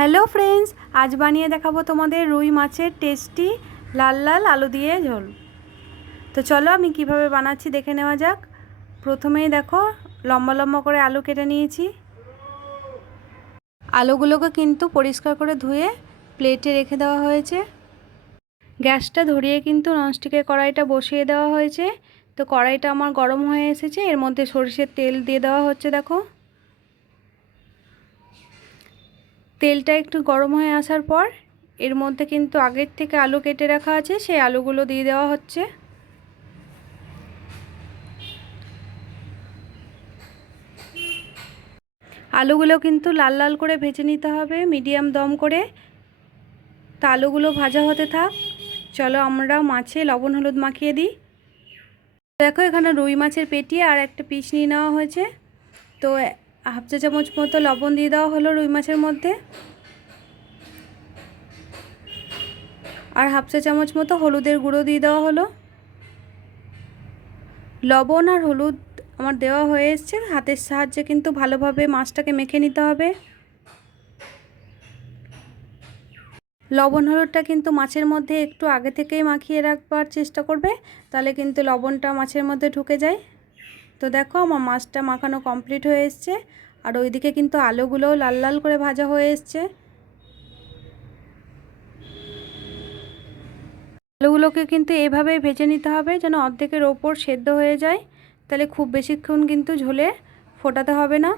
Hello friends, আজ বানিয়ে দেখাবো তোমাদের রুই মাছের টেস্টি লাল লাল আলু দিয়ে ঝোল। তো চলো আমি কীভাবে বানাচ্ছি দেখে নেওয়া যাক। প্রথমেই দেখো, লম্বা লম্বা করে আলু কেটে নিয়েছি। আলুগুলোকে কিন্তু পরিষ্কার করে ধুয়ে প্লেটে রেখে দেওয়া হয়েছে। গ্যাসটা ধরিয়ে কিন্তু ননস্টিকের কড়াইটা বসিয়ে দেওয়া হয়েছে। তো কড়াইটা আমার গরম হয়ে এসেছে, এর মধ্যে সরষের তেল দিয়ে দেওয়া হচ্ছে, দেখো। তেলটা একটু গরম হয়ে আসার পর, এর মধ্যে কিন্তু আগের থেকে আলু কেটে রাখা আছে, সেই আলুগুলো দিয়ে দেওয়া হচ্ছে। আলুগুলো কিন্তু লাল লাল করে ভেজে নিতে হবে, মিডিয়াম দম করে। তা আলুগুলো ভাজা হতে থাক। চলো আমরা মাছে লবণ হলুদ মাখিয়ে দিই। দেখো এখানে রুই মাছের পেটি আর একটা পিস নিয়ে নেওয়া হয়েছে। তো হাফ চা চামচ মতো লবণ দিয়ে দেওয়া হলো রুই মাছের মধ্যে। আর হাফ চা চামচ মতো হলুদের গুঁড়ো দিয়ে দেওয়া হলো। লবণ আর হলুদ আমার দেওয়া হয়ে এসছে। হাতের সাহায্যে কিন্তু ভালোভাবে মাছটাকে মেখে নিতে হবে। লবণ হলুদটা কিন্তু মাছের মধ্যে একটু আগে থেকেই মাখিয়ে রাখবার চেষ্টা করবে, তাহলে কিন্তু লবণটা মাছের মধ্যে ঢুকে যায়। তো দেখো আমার মাছটা মাখানো কমপ্লিট হয়ে এসছে। আর ওইদিকে কিন্তু আলুগুলোও লাল লাল করে ভাজা হয়ে এসছে। আলুগুলোকে কিন্তু এভাবেই ভেজে নিতে হবে যেন অর্ধেকের ওপর সেদ্ধ হয়ে যায়। তাহলে খুব বেশিক্ষণ কিন্তু ঝোলে ফোটাতে হবে না।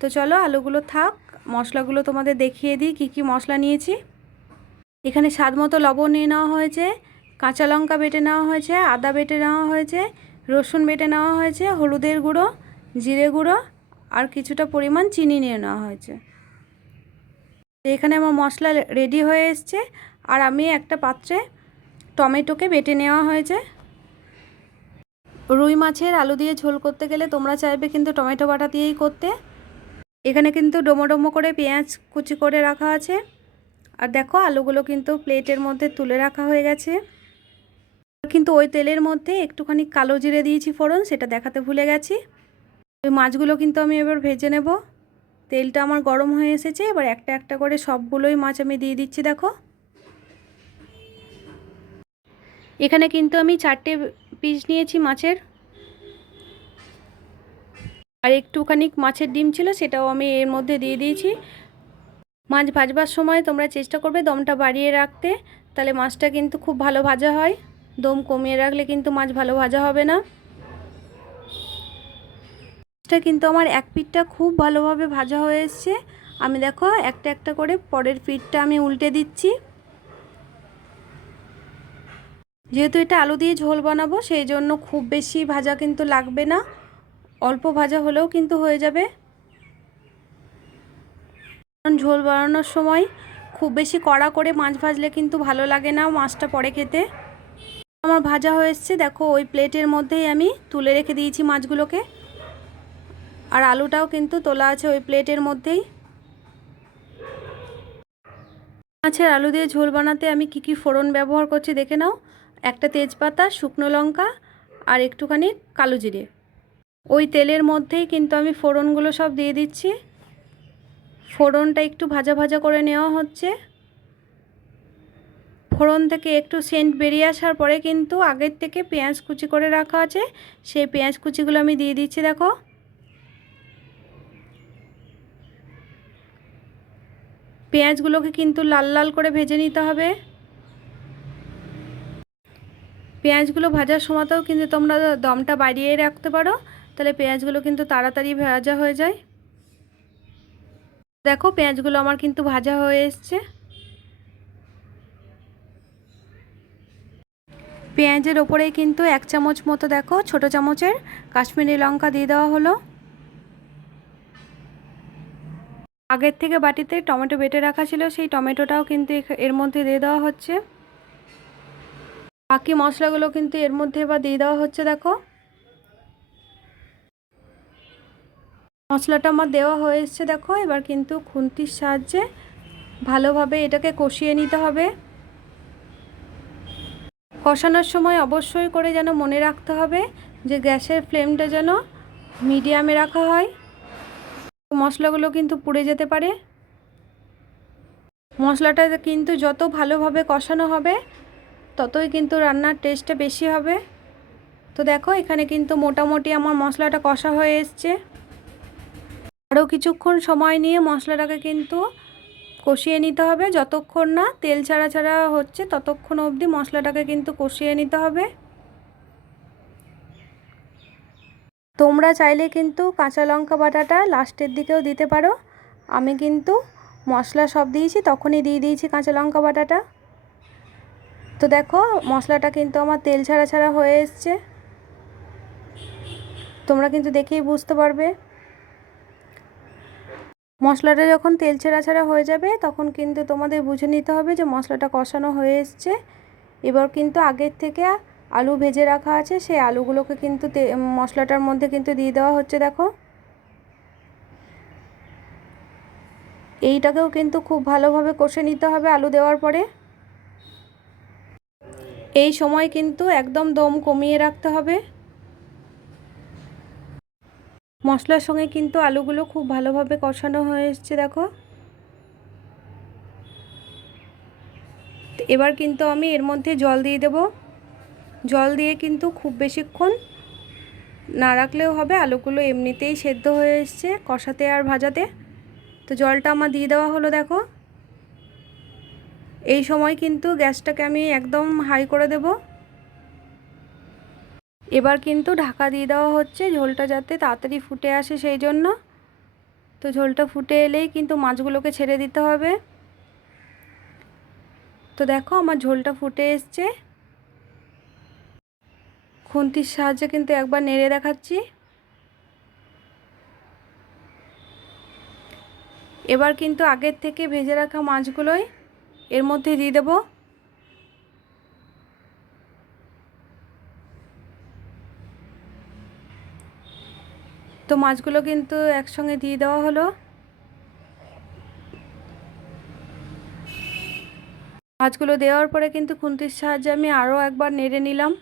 তো চলো আলুগুলো থাক, মশলাগুলো তোমাদের দেখিয়ে দিই কী কী মশলা নিয়েছি। এখানে স্বাদ মতো লবণ নিয়ে নেওয়া হয়েছে, কাঁচা লঙ্কা বেটে নেওয়া হয়েছে, আদা বেটে নেওয়া হয়েছে রসুন বেটে নেওয়া হয়েছে, হলুদের গুঁড়ো, জিরে গুঁড়ো আর কিছুটা পরিমাণ চিনি নিয়ে নেওয়া হয়েছে। এখানে আমার মশলা রেডি হয়ে এসছে আর আমি একটা পাত্রে টমেটোকে বেটে নেওয়া হয়েছে। রুই মাছের আলু দিয়ে ঝোল করতে গেলে তোমরা চাইবে কিন্তু টমেটো বাটা দিয়েই করতে। এখানে কিন্তু ডোমো ডোমো করে পেঁয়াজ কুচি করে রাখা আছে। আর দেখো আলুগুলো কিন্তু প্লেটের মধ্যে তুলে রাখা হয়ে গেছে। কিন্তু ওই তেলের মধ্যে একটুখানি কালো জিরে দিয়েছি ফোড়ন, সেটা দেখাতে ভুলে গেছি। ওই মাছগুলো কিন্তু আমি এবার ভেজে নেব। তেলটা আমার গরম হয়ে এসেছে, এবার একটা একটা করে সবগুলোই মাছ আমি দিয়ে দিচ্ছি, দেখো। এখানে কিন্তু আমি চারটে পিস নিয়েছি মাছের। আর একটুখানি মাছের ডিম ছিল, সেটাও আমি এর মধ্যে দিয়ে দিয়েছি। মাছ ভাজবার সময় তোমরা চেষ্টা করবে দমটা বাড়িয়ে রাখতে, তাহলে মাছটা কিন্তু খুব ভালো ভাজা হয়। দম কমিয়ে রাখলে কিন্তু মাছ ভালো ভাজা হবে না। মাছটা কিন্তু আমার এক পিঠটা খুব ভালোভাবে ভাজা হয়ে এসছে। আমি দেখো একটা একটা করে পরের পিঠটা আমি উল্টে দিচ্ছি। যেহেতু এটা আলু দিয়ে ঝোল বানাবো, সেই জন্য খুব বেশি ভাজা কিন্তু লাগবে না। অল্প ভাজা হলেও কিন্তু হয়ে যাবে। কারণ ঝোল বানানোর সময় খুব বেশি কড়া করে মাছ ভাজলে কিন্তু ভালো লাগে না মাছটা পরে খেতে। আমার ভাজা হয়ে দেখো, ওই প্লেটের মধ্যেই আমি তুলে রেখে দিয়েছি মাছগুলোকে। আর আলুটাও কিন্তু তোলা আছে ওই প্লেটের মধ্যেই। মাছের আলু দিয়ে ঝোল বানাতে আমি কি কি ফোড়ন ব্যবহার করছি দেখে নাও। একটা তেজপাতা, শুকনো লঙ্কা আর একটুখানি কালো জিরে। ওই তেলের মধ্যেই কিন্তু আমি ফোড়নগুলো সব দিয়ে দিচ্ছি। ফোড়নটা একটু ভাজা ভাজা করে নেওয়া হচ্ছে। ফোড়ন থেকে একটু সেন্ট বেরিয়ে আসার পরে কিন্তু আগের থেকে পেঁয়াজ কুচি করে রাখা আছে। সেই পেঁয়াজ কুচিগুলো আমি দিয়ে দিচ্ছি, দেখো। পেঁয়াজগুলোকে কিন্তু লাল লাল করে ভেজে নিতে হবে। পেঁয়াজগুলো ভাজার সময়তেও কিন্তু তোমরা দমটা বাড়িয়ে রাখতে পারো। তাহলে পেঁয়াজগুলো কিন্তু তাড়াতাড়ি ভাজা হয়ে যায়। দেখো, পেঁয়াজগুলো আমার কিন্তু ভাজা হয়ে এসছে। পেঁয়াজের ওপরেই কিন্তু এক চামচ মতো দেখো, ছোট চামচের কাশ্মীরি লঙ্কা দিয়ে দেওয়া হলো। আগের থেকে বাটিতে টমেটো বেটে রাখা ছিল, সেই টমেটোটাও কিন্তু এর মধ্যে দিয়ে দেওয়া হচ্ছে। বাকি মশলাগুলো কিন্তু এর মধ্যে এবার দিয়ে দেওয়া হচ্ছে, দেখো। মশলাটা আমার দেওয়া হয়ে এসছে, দেখো। এবার কিন্তু খুন্তির সাহায্যে ভালোভাবে এটাকে কষিয়ে নিতে হবে। কষানোর সময় অবশ্যই করে যেন মনে রাখতে হবে যে গ্যাসের ফ্লেমটা যেন মিডিয়ামে রাখা হয়। মশলাগুলো কিন্তু পুড়ে যেতে পারে। মশলাটা কিন্তু যত ভালোভাবে কষানো হবে, ততই কিন্তু রান্নার টেস্টটা বেশি হবে। তো দেখো, এখানে কিন্তু মোটামুটি আমার মশলাটা কষা হয়ে এসছে। আরও কিছুক্ষণ সময় নিয়ে মশলাটাকে কিন্তু কষিয়ে নিতে হবে। যতক্ষণ না তেল ছাড়া ছাড়া হচ্ছে, ততক্ষণ অবধি মশলাটাকে কিন্তু কষিয়ে নিতে হবে। তোমরা চাইলে কিন্তু কাঁচা লঙ্কা বাটাটা লাস্টের দিকেও দিতে পারো। আমি কিন্তু মশলা সব দিয়েছি, তখনই দিয়ে দিয়েছি কাঁচা লঙ্কা বাটাটা। তো দেখো, মশলাটা কিন্তু আমার তেল ছাড়া ছাড়া হয়ে এসছে। তোমরা কিন্তু দেখেই বুঝতে পারবে। মশলাটা যখন তেল ছেড়া ছাড়া হয়ে যাবে, তখন কিন্তু তোমাদের বুঝে নিতে হবে যে মশলাটা কষানো হয়ে এসছে। এবার কিন্তু আগের থেকে আলু ভেজে রাখা আছে, সেই আলুগুলোকে কিন্তু মশলাটার মধ্যে কিন্তু দিয়ে দেওয়া হচ্ছে, দেখো। এইটাকেও কিন্তু খুব ভালোভাবে কষে নিতে হবে আলু দেওয়ার পরে। এই সময় কিন্তু একদম দম কমিয়ে রাখতে হবে। মশলার সঙ্গে কিন্তু আলুগুলো খুব ভালোভাবে কষানো হয়ে এসছে দেখো। এবার কিন্তু আমি এর মধ্যে জল দিয়ে দেব। জল দিয়ে কিন্তু খুব বেশিক্ষণ না রাখলেও হবে, আলুগুলো এমনিতেই সেদ্ধ হয়ে এসছে কষাতে আর ভাজাতে। তো জলটা আমার দিয়ে দেওয়া হলো, দেখো। এই সময় কিন্তু গ্যাসটাকে আমি একদম হাই করে দেব। এবার কিন্তু ঢাকা দিয়ে দেওয়া হচ্ছে, ঝোলটা যাতে তাড়াতাড়ি ফুটে আসে সেই জন্য। তো ঝোলটা ফুটে এলেই কিন্তু মাছগুলোকে ছেড়ে দিতে হবে। তো দেখো আমার ঝোলটা ফুটে এসছে। খুন্তির সাহায্যে কিন্তু একবার নেড়ে দেখাচ্ছি। এবার কিন্তু আগের থেকে ভেজে রাখা মাছগুলোই এর মধ্যে দিয়ে দেব। তো মাছগুলো কিন্তু একসঙ্গে দিয়ে দেওয়া হলো। মাছগুলো দেওয়ার পরে কিন্তু খুন্তির সাহায্যে আমি আরও একবার নেড়ে নিলাম।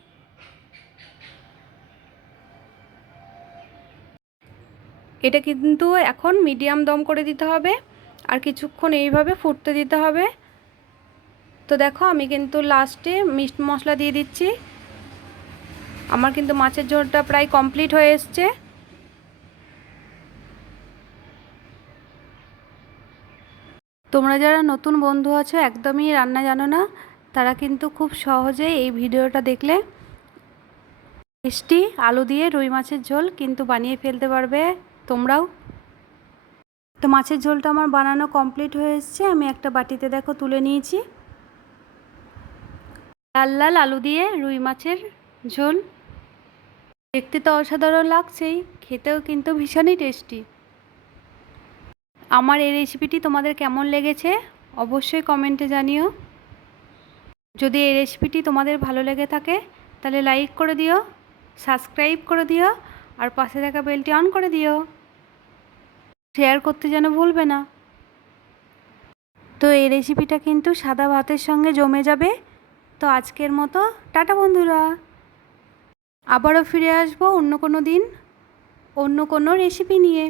এটা কিন্তু এখন মিডিয়াম দম করে দিতে হবে আর কিছুক্ষণ এইভাবে ফুটতে দিতে হবে। তো দেখো আমি কিন্তু লাস্টে মিট মশলা দিয়ে দিচ্ছি। আমার কিন্তু মাছের ঝোলটা প্রায় কমপ্লিট হয়ে এসছে। তোমরা যারা নতুন বন্ধু আছো, একদমই রান্না জানো না, তারা কিন্তু খুব সহজেই এই ভিডিওটা দেখলে মিষ্টি, আলু দিয়ে রুই মাছের ঝোল কিন্তু বানিয়ে ফেলতে পারবে তোমরাও। তো মাছের ঝোলটা আমার বানানো কমপ্লিট হয়ে এসছে, আমি একটা বাটিতে দেখো তুলে নিয়েছি। লাল লাল আলু দিয়ে রুই মাছের ঝোল। দেখতে তো অসাধারণ লাগছেই, খেতেও কিন্তু ভীষণই টেস্টি। আমার এই রেসিপিটি তোমাদের কেমন লেগেছে? অবশ্যই কমেন্টে জানিও। যদি এই রেসিপিটি তোমাদের ভালো লেগে থাকে, তাহলে লাইক করে দিও সাবস্ক্রাইব করে দিও, আর পাশে থাকা বেলটি অন করে দিও। শেয়ার করতে যেন ভুলবে না। তো এই রেসিপিটা কিন্তু সাদা ভাতের সঙ্গে জমে যাবে। তো আজকের মতো টাটা বন্ধুরা। আবারও ফিরে আসব অন্য কোনো দিন, অন্য কোনো রেসিপি নিয়ে।